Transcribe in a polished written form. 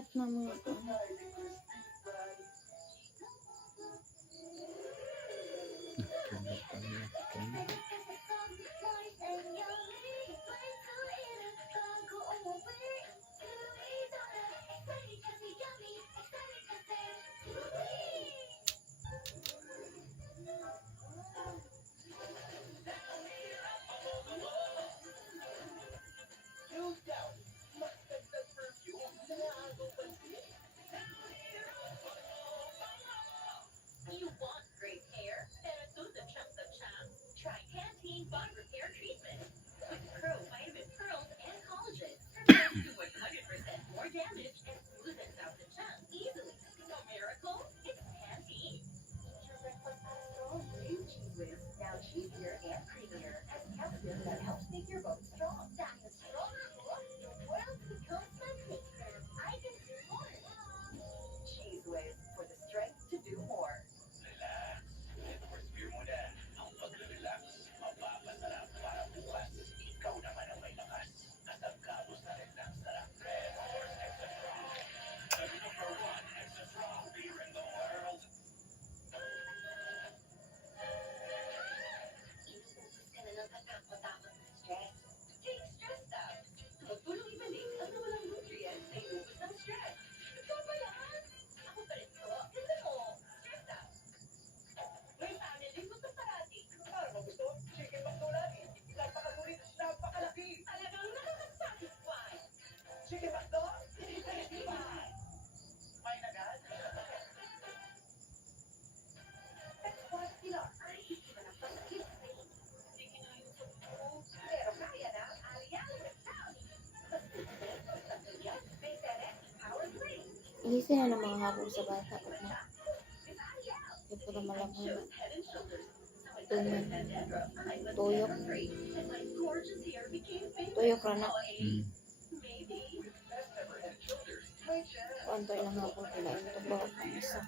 Payat na mga ko. You want great hair? Pero the chance of chance. Try Pantene Bond Repair Treatment. With Pro Vitamin Pearls and Collagen. Prevents you 100% more damage and smoothens out the chance easily. No miracle? It's Pantene. Eat your breakfast pasta. New Cheese Whiz. Now cheesier and creamier. Has calcium that helps make your bones strong. That's a stronger look. The world becomes my playground. I can do more. Cheese Whiz. For the strength to do more. Ihisin na ng mga habol sa bata. Ito na malabon. Tuyok. Tuyok na na. Kuanto ilang habol. Kailangan ito ba ang isa.